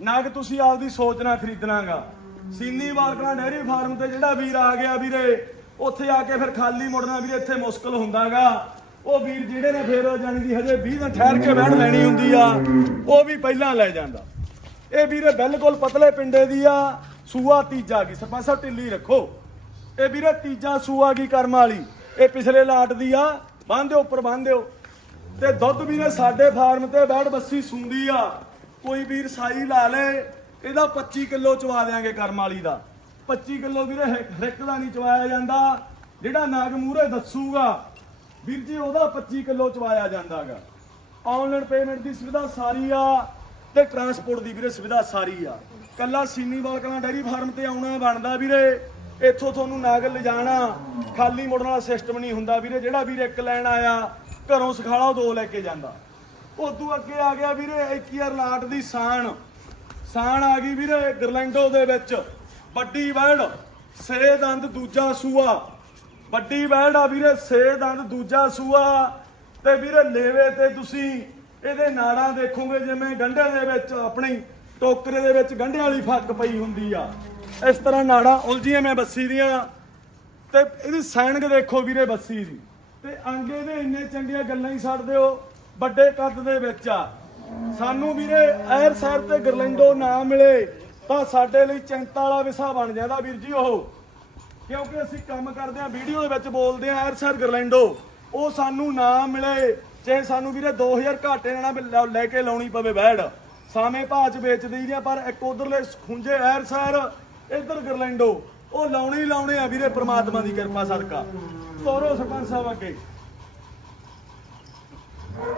ਨਾ ਕਿ ਤੁਸੀਂ ਆਪਦੀ ਸੋਚ ਨਾਲ ਖਰੀਦਣਾਗਾ। ਸੀਨੀ ਵਾਲਕਾ ਡੈਰੀ ਫਾਰਮ ਤੇ ਜਿਹੜਾ ਵੀਰ ਆ ਗਿਆ ਵੀਰੇ, ਉੱਥੇ ਆ ਕੇ ਫਿਰ ਖਾਲੀ ਮੁੜਨਾ ਵੀਰੇ, ਇੱਥੇ ਮੁਸ਼ਕਲ ਹੁੰਦਾਗਾ। ਉਹ ਵੀਰ ਜਿਹੜੇ ਨੇ ਫੇਰ ਜਾਣੀ ਦੀ ਹਜੇ 20 ਦਿਨ ਠਹਿਰ ਕੇ ਬਹਿਣ ਲੈਣੀ ਹੁੰਦੀ ਆ, ਉਹ ਵੀ ਪਹਿਲਾਂ ਲੈ ਜਾਂਦਾ। ਇਹ ਵੀਰੇ ਬਿਲਕੁਲ ਪਤਲੇ ਪਿੰਡੇ ਦੀ ਆ, ਸੂਆ ਤੀਜਾ ਕੀ ਸਰਪੰਚ ਸਾਹਿਬ ਢਿੱਲੀ ਰੱਖੋ। ਇਹ ਵੀਰੇ ਤੀਜਾ ਸੂਆ ਕੀ ਕਰਮ ਵਾਲੀ? ਇਹ ਪਿਛਲੇ ਲਾਟ ਦੀ ਆ, ਬੰਨ੍ਹ ਦਿਓ, ਉੱਪਰ ਬੰਨ੍ਹ ਦਿਓ। ਤੇ ਦੁੱਧ ਵੀਰੇ ਸਾਡੇ ਫਾਰਮ ਤੇ, ਬੈਠ ਬੱਸੀ ਸੁੰਦੀ ਆ। ਕੋਈ ਵੀਰ ਸਾਈ ਲਾ ਲੇ, ਇਹਦਾ 25 ਕਿਲੋ ਚਵਾ ਦਿਆਂਗੇ ਕਰਮ ਵਾਲੀ ਦਾ। 25 ਕਿਲੋ ਵੀਰੇ ਹਰਿੱਕ ਦਾ ਨਹੀਂ ਚਵਾਇਆ ਜਾਂਦਾ। ਜਿਹੜਾ ਨਾਗ ਮੂਰੇ ਦੱਸੂਗਾ, ਵੀਰ ਜੀ, ਉਹਦਾ 25 ਕਿਲੋ ਚਵਾਇਆ ਜਾਂਦਾਗਾ। ਆਨਲਾਈਨ ਪੇਮੈਂਟ ਦੀ ਸੁਵਿਧਾ ਸਾਰੀ ਆ, ਤੇ ਟਰਾਂਸਪੋਰਟ ਦੀ ਵੀਰੇ ਸੁਵਿਧਾ ਸਾਰੀ ਆ। ਕੱਲਾ ਸੀਨੀ ਵਾਲਕਲਾਂ ਡੈਰੀ ਫਾਰਮ ਤੇ ਆਉਣਾ ਬਣਦਾ ਵੀਰੇ। ਇੱਥੋਂ ਤੁਹਾਨੂੰ ਨਾਗਲ ਲਿਜਾਣਾ। ਖਾਲੀ ਮੁੜਨ ਵਾਲਾ ਸਿਸਟਮ ਨਹੀਂ ਹੁੰਦਾ ਵੀਰੇ। ਜਿਹੜਾ ਵੀਰੇ ਇੱਕ ਲੈਣ ਆਇਆ, ਘਰੋਂ ਸਖਾਲਾ, ਉਹ ਦੋ ਲੈ ਕੇ ਜਾਂਦਾ। ਉਦੋਂ ਅੱਗੇ ਆ ਗਿਆ ਵੀਰੇ 21 ਲਾਟ ਦੀ ਸਾਣ। ਸਾਣ ਆ ਗਈ ਵੀਰੇ ਗਰਲੈਂਡੋ ਦੇ ਵਿੱਚ। ਵੱਡੀ ਵੈੜ ਸੇ ਦੰਦ ਦੂਜਾ ਸੂਆ। ਵੱਡੀ ਵੈੜ ਆ ਵੀਰੇ ਸੇ ਦੰਦ ਦੂਜਾ ਸੂਆ। ਤੇ ਵੀਰੇ ਲੇਵੇ ਤੇ ਤੁਸੀਂ ਇਹਦੇ ਨਾੜਾਂ ਦੇਖੋਗੇ, ਜਿਵੇਂ ਗੰਢੇ ਦੇ ਵਿੱਚ ਆਪਣੀ ਟੋਕਰੇ ਦੇ ਵਿੱਚ ਗੰਢੇ ਵਾਲੀ ਫੱਕ ਪਈ ਹੁੰਦੀ ਆ। ਇਸ ਤਰ੍ਹਾਂ ਨਾੜਾਂ ਉਲਝੀਆਂ ਮੈਂ ਬੱਸੀ ਦੀਆਂ। ਤੇ ਇਹਦੀ ਸੈਨਕ ਦੇਖੋ ਵੀਰੇ ਬੱਸੀ ਦੀ। ਤੇ ਅੰਗੇ ਦੇ ਇੰਨੇ ਚੰਗੀਆਂ ਗੱਲਾਂ ਹੀ ਛੱਡ ਦਿਓ ਵੱਡੇ ਕੱਦ ਦੇ ਵਿੱਚ ਆ। ਸਾਨੂੰ ਵੀਰੇ ਐਰ ਸਾਹਿਬ ਤੇ ਗਰਲੈਂਡੋ ਨਾ ਮਿਲੇ, ਤਾਂ ਸਾਡੇ ਲਈ ਚਿੰਤਾ ਵਾਲਾ ਵਿਸ਼ਾ ਬਣ ਜਾਂਦਾ ਵੀਰ ਜੀ ਉਹ। ਕਿਉਂਕਿ ਅਸੀਂ ਕੰਮ ਕਰਦੇ ਆ ਵੀਡੀਓ ਦੇ ਵਿੱਚ ਬੋਲਦੇ ਆ ਐਰ ਸਰ ਗਰਲੈਂਡੋ ਉਹ ਸਾਨੂੰ ਨਾ ਮਿਲੇ ਚਾਹੇ ਸਾਨੂੰ ਵੀਰੇ 2000 ਘਾਟੇ ਨਾਲ ਲੈ- ਕੇ ਲਾਉਣੀ ਪਵੇ ਬੈੜ ਸਾਵੇਂ ਭਾਅ ਚ ਵੇਚ ਦਈਦੀਆਂ ਪਰ ਇੱਕ ਉਧਰਲੇ ਖੁੰਝੇ ਐਰ ਸਰ ਇੱਧਰ ਗਰਲੈਂਡੋ, ਉਹ ਲਾਉਣੇ ਹੀ ਲਾਉਣੇ ਆ ਵੀਰੇ ਪ੍ਰਮਾਤਮਾ ਦੀ ਕਿਰਪਾ ਸਦਕਾ। ਤੋਰੋ ਸਰਪੰਚ ਸਾਹਿਬ ਅੱਗੇ।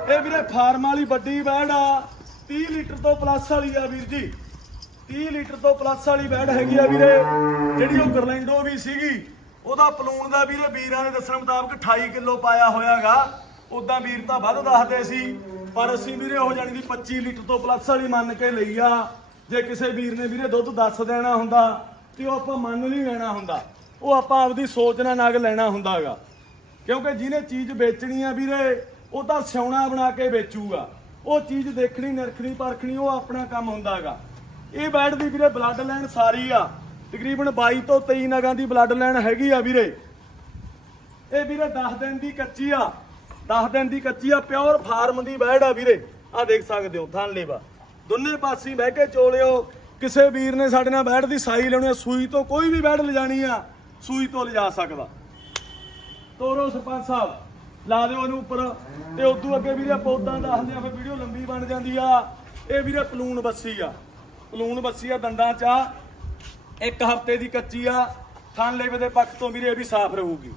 ਇਹ ਵੀਰੇ ਫਾਰਮ ਵਾਲੀ ਵੱਡੀ ਬੈੜ ਆ 30 ਲੀਟਰ ਤੋਂ ਪਲੱਸ ਵਾਲੀ ਆ ਵੀਰ ਜੀ। 30 ਲੀਟਰ ਤੋਂ ਪਲੱਸ ਵਾਲੀ ਬੈੜ ਹੈਗੀ ਆ ਵੀਰੇ, ਜਿਹੜੀ ਉਹ ਗਰਲੈਂਡੋ ਵੀ ਸੀਗੀ। ਉਹਦਾ ਪਲੂਣ ਦਾ ਵੀਰੇ ਵੀਰਾਂ ਦੇ ਦੱਸਣ ਮੁਤਾਬਕ 28 ਕਿਲੋ ਪਾਇਆ ਹੋਇਆਗਾ। ਉਦਾਂ ਵੀਰ ਤਾਂ ਵੱਧ ਦੱਸਦੇ ਸੀ, ਪਰ ਅਸੀਂ ਵੀਰੇ ਹੋ ਜਾਣੀ ਦੀ 25 ਲੀਟਰ ਤੋਂ ਪਲੱਸ ਵਾਲੀ ਮੰਨ ਕੇ ਲਈ ਆ। ਜੇ ਕਿਸੇ ਵੀਰ ਨੇ ਵੀਰੇ ਦੁੱਧ ਦੱਸ ਦੇਣਾ ਹੁੰਦਾ ਤੇ ਉਹ ਆਪਾਂ ਮੰਨ ਨਹੀਂ ਲੈਣਾ ਹੁੰਦਾ। ਉਹ ਆਪਾਂ ਆਪਦੀ ਸੋਚ ਨਾਲ ਨਗ ਲੈਣਾ ਹੁੰਦਾਗਾ। ਕਿਉਂਕਿ ਜਿਹਨੇ ਚੀਜ਼ ਵੇਚਣੀ ਆ ਵੀਰੇ, ਉਹ ਤਾਂ ਸਿਉਣਾ ਬਣਾ ਕੇ ਵੇਚੂਗਾ। ਉਹ ਚੀਜ਼ ਦੇਖਣੀ, ਨਿਰਖਣੀ, ਪਰਖਣੀ, ਉਹ ਆਪਣਾ ਕੰਮ ਹੁੰਦਾਗਾ। ਇਹ ਬੈਡ ਦੀ ਵੀਰੇ ਬਲੱਡ ਲਾਈਨ ਸਾਰੀ ਆ। ਤਕਰੀਬਨ 22 ਤੋਂ 23 ਨਗਾਂ ਦੀ ਬਲੱਡ ਲਾਈਨ ਹੈਗੀ ਆ ਵੀਰੇ। ਇਹ ਵੀਰੇ 10 ਦਿਨ ਦੀ ਕੱਚੀ ਆ। 10 ਦਿਨ ਦੀ ਕੱਚੀ ਆ, ਪਿਓਰ ਫਾਰਮ ਦੀ ਬੈਡ ਆ ਵੀਰੇ। ਆ ਦੇਖ ਸਕਦੇ ਹੋ ਥਣ ਲੇਵਾ। ਦੋਨੇ ਪਾਸੇ ਬਹਿ ਕੇ ਚੋਲਿਓ। ਕਿਸੇ ਵੀਰ ਨੇ ਸਾਡੇ ਨਾਲ ਬੈਠ ਦੀ ਸਾਈ ਲੈਣੀ ਆ, ਸੂਈ ਤੋਂ ਕੋਈ ਵੀ ਬੈਠ ਲਿਜਾਣੀ ਆ, ਸੂਈ ਤੋਂ ਲਿਜਾ ਸਕਦਾ। ਤੋਰੋ ਸਰਪੰਚ ਸਾਹਿਬ, ਲਾ ਦਿਓ ਇਹਨੂੰ ਉੱਪਰ। ਤੇ ਉਦੋਂ ਅੱਗੇ ਵੀਰੇ ਪੌਦਾਂ ਦੱਸਦੇ ਆ, ਫਿਰ ਵੀਡੀਓ ਲੰਬੀ ਬਣ ਜਾਂਦੀ ਆ। ਇਹ ਵੀਰੇ ਪਲੂਣ ਬੱਸੀ ਆ। ਪਲੂਣ ਬੱਸੀ ਆ ਦੰਦਾਂ ਚ ਆ। ਇੱਕ ਹਫ਼ਤੇ ਦੀ ਕੱਚੀ ਆ। ਥਣ ਲੇਵੇ ਦੇ ਪੱਖ ਤੋਂ ਵੀਰੇ ਇਹ ਵੀ ਸਾਫ਼ ਰਹੂਗੀ।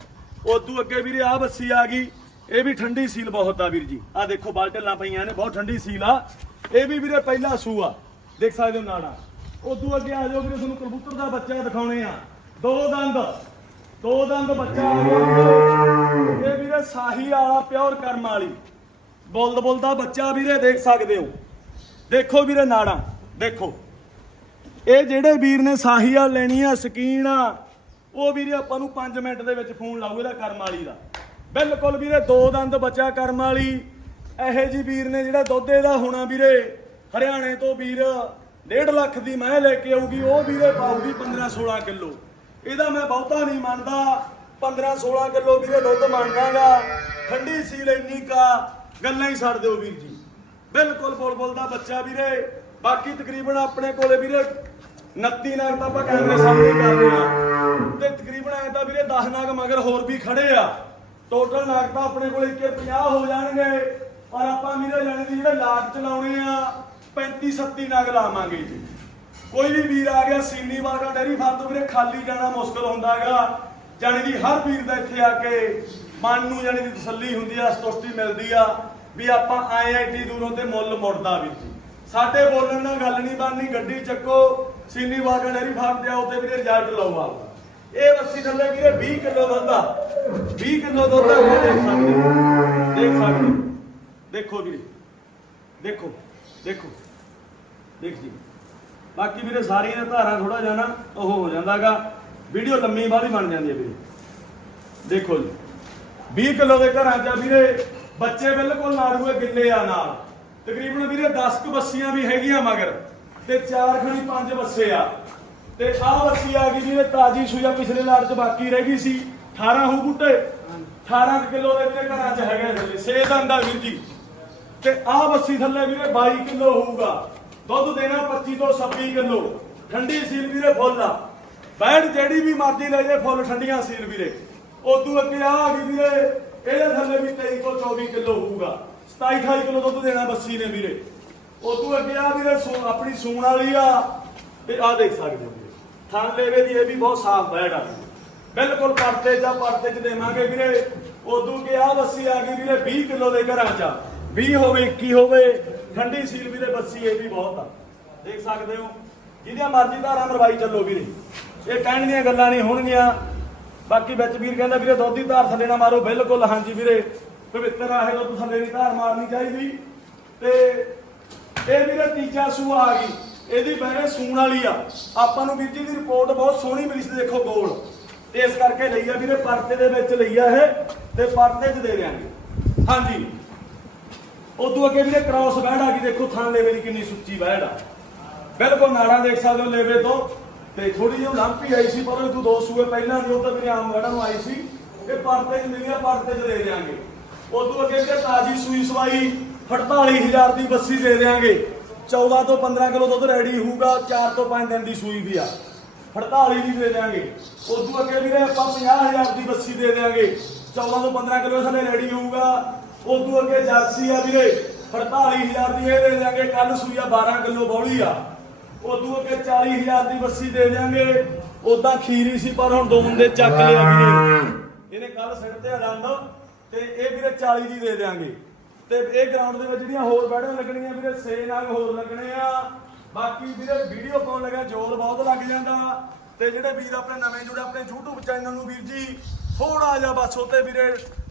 ਉਦੋਂ ਅੱਗੇ ਵੀਰੇ ਆ ਬੱਸੀ ਆ ਗਈ। ਇਹ ਵੀ ਠੰਡੀ ਸੀਲ ਬਹੁਤ ਆ ਵੀਰ ਜੀ। ਆ ਦੇਖੋ ਬਾਲਟਲਾਂ ਪਈਆਂ ਨੇ, ਬਹੁਤ ਠੰਡੀ ਸੀਲ ਆ। ਇਹ ਵੀ ਵੀਰੇ ਪਹਿਲਾ ਸੂਆ ਦੇਖ ਸਕਦੇ ਹੋ ਨਾੜਾ ਉਦੋਂ ਅੱਗੇ ਆ ਜਾਓ ਵੀਰੇ, ਤੁਹਾਨੂੰ ਕਬੂਤਰ ਦਾ ਬੱਚਾ ਦਿਖਾਉਣੇ ਆ। ਦੋ ਦੰਦ ਦੋ ਦੰਦ ਬੱਚਾ ਆ ਗਿਆ। ਇਹ ਵੀਰੇ ਸਾਹੀ ਵਾਲਾ ਪਿਓਰ ਕਰਮ ਵਾਲੀ। ਬੁੱਲਦ ਬੁੱਲਦਾ ਬੱਚਾ ਵੀਰੇ, ਦੇਖ ਸਕਦੇ ਹੋ। ਦੇਖੋ ਵੀਰੇ ਨਾੜਾਂ ਦੇਖੋ। ਇਹ ਜਿਹੜੇ ਵੀਰ ਨੇ ਸਾਹੀਆ ਲੈਣੀ ਆ, ਸਕੀਨ ਆ, ਉਹ ਵੀਰੇ ਆਪਾਂ ਨੂੰ 5 ਮਿੰਟ ਦੇ ਵਿੱਚ ਫੋਨ ਲਾਊ ਇਹਦਾ ਕਰਮ ਵਾਲੀ ਦਾ। ਬਿਲਕੁਲ ਵੀਰੇ, ਦੋ ਦੰਦ ਬੱਚਾ ਕਰਮ ਵਾਲੀ। ਇਹੋ ਜੀ ਵੀਰ ਨੇ ਜਿਹੜਾ ਦੁੱਧ ਦਾ ਹੋਣਾ ਵੀਰੇ, ਹਰਿਆਣੇ ਤੋਂ ਵੀਰ 1.5 ਲੱਖ ਦੀ ਮੈਂ ਲੈ ਕੇ ਆਊਗੀ, ਉਹ ਵੀਰੇ ਪਾਊਗੀ 15 16 ਕਿਲੋ। ਇਹਦਾ ਮੈਂ ਬਹੁਤਾ ਨਹੀਂ ਮੰਨਦਾ 15 16 ਕਿਲੋ ਵੀਰੇ ਦੁੱਧ ਮੰਗਾਗਾ ਠੰਡੀ ਸੀਲ ਇੰਨੀ ਕਾ, ਗੱਲਾਂ ਹੀ ਛੱਡ ਦਿਓ ਵੀਰ ਜੀ। ਬਿਲਕੁਲ ਬੁਲਬੁਲ ਦਾ ਬੱਚਾ ਵੀਰੇ, ਬਾਕੀ ਤਕਰੀਬਨ ਆਪਣੇ ਕੋਲੇ ਵੀਰੇ 29 ਨਾਗ ਤਾਂ ਆਪਾਂ ਕੈਮਰੇ ਸਾਹਮਣੇ ਕਰ ਰਹੇ ਆ ਤੇ ਤਕਰੀਬਨ ਐ ਤਾਂ ਵੀਰੇ 10 ਨਾਗ ਮਗਰ ਹੋਰ ਵੀ ਖੜੇ ਆ। ਟੋਟਲ ਨਾਗ ਤਾਂ ਆਪਣੇ ਕੋਲੇ 50 ਹੋ ਜਾਣਗੇ। ਔਰ ਆਪਾਂ ਵੀਰੇ ਜਾਣੇ ਦੀ ਜਿਹੜੇ ਲਾਟ ਚਲਾਉਣੇ ਆ 35 37 ਨਗ ਲਾਵਾਂਗੇ ਜੀ। ਕੋਈ ਵੀ ਵੀਰ ਆ ਗਿਆ, ਸੀਨੀ ਵਾਗਾ ਡੈਰੀ ਫਾਰਮ ਤੋਂ ਵੀਰੇ ਖਾਲੀ ਜਾਣਾ ਮੁਸ਼ਕਲ ਹੁੰਦਾਗਾ ਜਾਣੀ ਦੀ ਹਰ ਵੀਰ ਦਾ ਇੱਥੇ ਆ ਕੇ ਮਨ ਨੂੰ ਜਾਣੀ ਦੀ ਤਸੱਲੀ ਹੁੰਦੀ ਆ, ਸੰਤੁਸ਼ਟੀ ਮਿਲਦੀ ਆ ਵੀ ਆਪਾਂ ਆਏ ਆ ਦੂਰੋਂ ਤੇ ਮੁੱਲ ਮੁੜਦਾ ਵੀ ਜੀ। ਸਾਡੇ ਬੋਲਣ ਨਾਲ ਗੱਲ ਨਹੀਂ ਬਣਨੀ, ਗੱਡੀ ਚੱਕੋ, ਸੀਨੀ ਵਾਗਾ ਡੈਰੀ ਫਾਰਮ ਤੇ ਆਓ ਤੇ ਵੀਰੇ ਰਿਜ਼ਲਟ ਲਓ ਆਪਦਾ ਇਹ ਵੱਸੀ ਥੱਲੇ ਵੀਰੇ 20 ਕਿਲੋ ਦੁੱਧ ਆ। 20 ਕਿਲੋ ਦੁੱਧ ਆ ਦੇਖ ਸਕਦੇ ਦੇਖ ਸਕਦੇ ਦੇਖੋ ਵੀਰੇ, ਦੇਖੋ ਦੇਖੋ, ਦੇਖ ਜੀ। ਬਾਕੀ ਵੀਰੇ ਸਾਰੀਆਂ ਦੀਆਂ ਧਾਰਾਂ ਥੋੜਾ ਜਿਹਾ ਨਾ ਉਹ ਹੋ ਜਾਂਦਾਗਾ, ਵੀਡੀਓ ਲੰਮੀ ਬਾਹਲੀ ਬਣ ਜਾਂਦੀ ਹੈ ਵੀਰੇ। ਦੇਖੋ ਜੀ 20 ਕਿਲੋ ਦੇ ਘਰਾਂ 'ਚ ਆ ਵੀਰੇ, ਬੱਚੇ ਬਿਲਕੁਲ ਨਾੜੂਏ ਗਿੱਲੇ ਆ ਨਾਲ। ਤਕਰੀਬਨ ਵੀਰੇ 10 ਕੁ ਬੱਸੀਆਂ ਵੀ ਹੈਗੀਆਂ ਮਗਰ, ਤੇ ਚਾਰ ਖਣੀ ਪੰਜ ਬੱਸੇ ਆ। ਤੇ ਆਹ ਬੱਸੀ ਆ ਗਈ ਵੀਰੇ ਤਾਜੀ ਸੂਆ ਪਿਛਲੇ ਲਾੜ 'ਚ ਬਾਕੀ ਰਹਿ ਗਈ ਸੀ 18 ਹੋ ਬੂਟੇ 18 ਕਿਲੋ ਦੇ ਵੀਰੇ ਘਰਾਂ 'ਚ ਹੈਗੇ ਥੱਲੇ ਸੇ ਵੀਰ ਜੀ। ਤੇ ਆਹ ਬੱਸੀ ਥੱਲੇ ਵੀਰੇ 22 ਕਿਲੋ ਹੋਊਗਾ। ਦੁੱਧ ਦੇਣਾ 25 ਤੋਂ 26 ਕਿਲੋ। ਠੰਡੀ ਸੀਲ ਵੀਰੇ ਫੁੱਲ ਆ। ਬੈੜ ਜਿਹੜੀ ਵੀ ਮਰਜ਼ੀ ਲੈ ਜੇ ਫੁੱਲ ਠੰਡੀਆਂ ਸੀਲ ਵੀਰੇ। ਉਦੋਂ ਅੱਗੇ ਆ ਆ ਗਈ ਵੀਰੇ, ਇਹਦੇ ਥੱਲੇ ਵੀ 23 ਤੋਂ 24 ਕਿਲੋ ਹੋਊਗਾ। 27 28 ਕਿਲੋ ਦੁੱਧ ਦੇਣਾ ਬੱਸੀ ਨੇ ਵੀਰੇ। ਉਦੋਂ ਅੱਗੇ ਆ ਵੀਰੇ ਸੂ- ਆਪਣੀ ਸੂਣ ਵਾਲੀ ਆ। ਤੇ ਆ ਦੇਖ ਸਕਦੇ ਹੋ ਵੀਰੇ। ਲੇਵੇ ਦੀ ਇਹ ਵੀ ਬਹੁਤ ਸਾਫ਼ ਬੈੜ ਆ। ਬਿਲਕੁਲ ਪਰਤੇ ਜਾਂ ਪਰਤੇ ਚ ਦੇਵਾਂਗੇ ਵੀਰੇ। ਉਦੋਂ ਕਿ ਆ ਬੱਸੀ ਆ ਗਈ ਵੀਰੇ 20 ਕਿਲੋ ਦੇ ਘਰਾਂ ਚ। 20 ਹੋਵੇ 21 ਹੋਵੇ, ਠੰਡੀ ਸੀਲ ਵੀਰੇ ਬੱਸੀ ਇਹ ਵੀ ਬਹੁਤ ਆ। ਦੇਖ ਸਕਦੇ ਹੋ, ਜਿਹਦੀਆਂ ਮਰਜ਼ੀ ਧਾਰਾਂ ਮਰਵਾਈ ਚੱਲੋ ਵੀਰੇ। ਇਹ ਕਹਿਣ ਦੀਆਂ ਗੱਲਾਂ ਨਹੀਂ ਹੋਣਗੀਆਂ। ਬਾਕੀ ਵਿੱਚ ਵੀਰ ਕਹਿੰਦਾ, ਵੀਰੇ, ਦੁੱਧ ਦੀ ਧਾਰ ਥੱਲੇ ਨਾ ਮਾਰੋ। ਬਿਲਕੁਲ, ਹਾਂਜੀ ਵੀਰੇ, ਪਵਿੱਤਰ ਆ ਦੁੱਧ ਥੱਲੇ ਦੀ ਧਾਰ ਮਾਰਨੀ ਚਾਹੀਦੀ। ਤੇ ਇਹ ਵੀਰੇ ਤੀਜਾ ਸੂਆ ਆ ਗਈ। ਇਹਦੀ ਬਹਿਰੇ ਸੂਣ ਵਾਲੀ ਆ। ਆਪਾਂ ਨੂੰ ਵੀਰ ਜੀ ਦੀ ਰਿਪੋਰਟ ਬਹੁਤ ਸੋਹਣੀ ਮਿਲੀ ਸੀ, ਦੇਖੋ ਗੋਲ। ਤੇ ਇਸ ਕਰਕੇ ਲਈ ਆ ਵੀਰੇ, ਪਰਤੇ ਦੇ ਵਿੱਚ ਲਈ ਆ ਇਹ, ਤੇ ਪਰਤੇ 'ਚ ਦੇ ਦਿਆਂਗੇ। ਹਾਂਜੀ। ਉਦੋਂ ਅੱਗੇ ਵੀਰੇ ਕ੍ਰਾਸ ਬੈੜ ਆ ਗਈ, ਦੇਖੋ ਥਾਂ ਲੈਵੇ ਦੀ ਕਿੰਨੀ ਸੁੱਚੀ ਬੈੜ ਆ। ਬਿਲਕੁਲ ਨਾੜਾ ਦੇਖ ਸਕਦੇ ਹੋ ਲੇਵੇ ਤੋਂ। ਤੇ ਥੋੜੀ ਜਿਹੀ ਲੰਪੀ ਆਈ ਸੀ, ਪਰ ਉਹ ਦੋ ਸੂਏ ਪਹਿਲਾਂ ਦੀ, ਉਹ ਤਾਂ ਵੀਰੇ ਆਮ ਵੜਾ ਨੂੰ ਆਈ ਸੀ। ਇਹ ਪਰਤੇ 'ਚ ਮਿਲਿਆ, ਪਰਤੇ 'ਚ ਦੇ ਦਿਆਂਗੇ। ਉਦੋਂ ਅੱਗੇ ਵੀਰੇ ਤਾਜੀ ਸੂਈ ਸਵਾਈ 48000 ਦੀ ਬੱਸੀ ਦੇ ਦਿਆਂਗੇ। 14 ਤੋਂ 15 ਕਿਲੋ ਦੁੱਧ ਰੈਡੀ ਹੋਊਗਾ 4 ਤੋਂ 5 ਦਿਨ ਦੀ ਸੂਈ ਵੀ ਆ। 48 ਦੀ ਦੇ ਦਿਆਂਗੇ। ਉਦੋਂ ਅੱਗੇ ਵੀਰੇ ਆਪਾਂ 50000 ਦੀ ਬੱਸੀ ਦੇ ਦਿਆਂਗੇ। 14 ਤੋਂ 15 ਕਿਲੋ ਸਾਡੇ ਰੈਡੀ ਹੋਊਗਾ। ਉਦੋਂ ਅੱਗੇ ਜਰਸੀ ਆ ਵੀਰੇ 48000 ਦੀ ਇਹ ਦੇ ਦਿਆਂਗੇ ਕੱਲ ਸੂਈ ਆ 12 ਕਿਲੋ ਬੌਲੀ ਆ। ਉਦੋਂ ਅੱਗੇ 40000 ਦੀ ਬੱਸੀ ਦੇ ਦਿਆਂਗੇ ਉਦਾਂ ਖੀਰੀ ਸੀ ਪਰ ਹੁਣ ਦੋ ਬੰਦੇ ਚੱਕ ਲਿਆ ਵੀਰੇ। ਇਹਨੇ ਕੱਲ ਸਿਰ ਤੇ ਰੰਗ ਤੇ ਇਹ ਵੀਰੇ 40 ਦੀ ਦੇ ਦਿਆਂਗੇ। ਤੇ ਇਹ ਗਰਾਊਂਡ ਦੇ ਵਿੱਚ ਜਿਹੜੀਆਂ ਹੋਰ ਬੈੜਾਂ ਲੱਗਣੀਆਂ ਵੀਰੇ 6 ਨਾਗ ਹੋਰ ਲੱਗਣੇ ਆ। ਬਾਕੀ ਵੀਰੇ ਵੀਡੀਓ ਪਾਉਣ ਲੱਗਾ ਜ਼ੋਰ ਬਹੁਤ ਲੱਗ ਜਾਂਦਾ। ਤੇ ਜਿਹੜੇ ਵੀਰ ਆਪਣੇ ਨਵੇਂ ਜੁੜੇ ਆਪਣੇ YouTube ਚੈਨਲ ਨੂੰ ਵੀਰ ਜੀ ਥੋੜਾ ਜਿਹਾ ਬਸ ਉੱਤੇ ਵੀਰੇ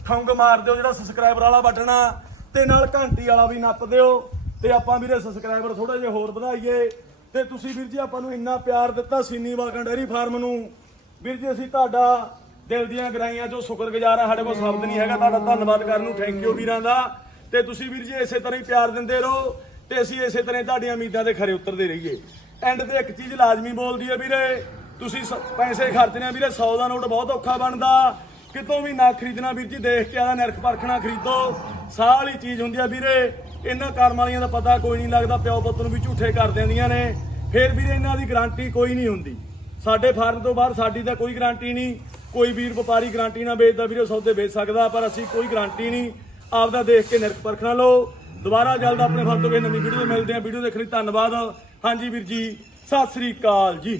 ਠੰਗ ਮਾਰ ਦਿਓ ਜਿਹੜਾ ਸਬਸਕ੍ਰਾਈਬਰ ਵਾਲਾ ਬਟਨ ਆ, ਤੇ ਨਾਲ ਘੰਟੀ ਵਾਲਾ ਵੀ ਨੱਪ ਦਿਓ, ਤੇ ਆਪਾਂ ਵੀਰੇ ਸਬਸਕ੍ਰਾਈਬਰ ਥੋੜਾ ਜਿਹਾ ਹੋਰ ਵਧਾਈਏ। ਤੇ ਤੁਸੀਂ ਵੀਰ ਜੀ, ਆਪਾਂ ਨੂੰ ਇੰਨਾ ਪਿਆਰ ਦਿੱਤਾ ਸੀਨੀ ਵਾਲਕਾ ਫਾਰਮ ਨੂੰ। ਵੀਰ ਜੀ, ਅਸੀਂ ਤੁਹਾਡਾ ਦਿਲ ਦੀਆਂ ਗਰਾਈਆਂ ਚੋਂ ਸ਼ੁਕਰਗੁਜ਼ਾਰ ਆ ਸਾਡੇ ਕੋਲ ਸ਼ਬਦ ਨਹੀਂ ਹੈਗਾ। ਤੁਹਾਡਾ ਧੰਨਵਾਦ ਕਰਨ ਨੂੰ ਥੈਂਕ ਯੂ ਵੀਰਾਂ ਦਾ। ਤੇ ਤੁਸੀਂ ਵੀਰ ਜੀ, ਇਸੇ ਤਰ੍ਹਾਂ ਹੀ ਪਿਆਰ ਦਿੰਦੇ ਰਹੋ, ਤੇ ਅਸੀਂ ਇਸੇ ਤਰ੍ਹਾਂ ਹੀ ਤੁਹਾਡੀਆਂ ਉਮੀਦਾਂ ਦੇ ਖਰੇ ਉਤਰਦੇ ਰਹੀਏ। ਐਂਡ ਤੇ ਇੱਕ ਚੀਜ਼ ਲਾਜ਼ਮੀ ਬੋਲਦੀ ਹੈ ਵੀਰੇ, ਤੁਸੀਂ ਸ- ਪੈਸੇ ਖਰਚਣੇ ਆ ਵੀਰੇ 100 ਦਾ ਨੋਟ ਬਹੁਤ ਔਖਾ ਬਣਦਾ। ਕਿਤੋਂ ਵੀ ਨਾ ਖਰੀਦਣਾ ਵੀਰ ਜੀ, ਦੇਖ ਕੇ ਆਦਾ ਨਿਰਖ ਪਰਖਣਾ ਖਰੀਦੋ। ਸਾਹ ਵਾਲੀ ਚੀਜ਼ ਹੁੰਦੀ ਆ ਵੀਰੇ। ਇਹਨਾਂ ਕਰਮ ਵਾਲੀਆਂ ਦਾ ਪਤਾ ਕੋਈ ਨਹੀਂ ਲੱਗਦਾ, ਪਿਓ ਪੁੱਤ ਨੂੰ ਵੀ ਝੂਠੇ ਕਰ ਦਿੰਦੀਆਂ ਨੇ। ਫਿਰ ਵੀਰੇ ਇਹਨਾਂ ਦੀ ਗਾਰੰਟੀ ਕੋਈ ਨਹੀਂ ਹੁੰਦੀ। ਸਾਡੇ ਫਾਰਮ ਤੋਂ ਬਾਹਰ ਸਾਡੀ ਤਾਂ ਕੋਈ ਗਾਰੰਟੀ ਨਹੀਂ। ਕੋਈ ਵੀਰ ਵਪਾਰੀ ਗਾਰੰਟੀ ਨਾ ਵੇਚਦਾ ਵੀਰੇ ਸੌਦੇ ਵੇਚ ਸਕਦਾ, ਪਰ ਅਸੀਂ ਕੋਈ ਗਾਰੰਟੀ ਨਹੀਂ। ਆਪਦਾ ਦੇਖ ਕੇ ਨਿਰਖ ਪਰਖਣਾ ਲਓ। ਦੁਬਾਰਾ ਜਲਦ ਆਪਣੇ ਫਾਰਮ ਤੋਂ ਕਿਸੇ ਨਵੀਂ ਵੀਡੀਓ ਮਿਲਦੇ ਹਾਂ ਵੀਡੀਓ ਦੇਖਣ ਲਈ ਧੰਨਵਾਦ। ਹਾਂਜੀ ਵੀਰ ਜੀ, ਸਤਿ ਸ੍ਰੀ ਅਕਾਲ ਜੀ।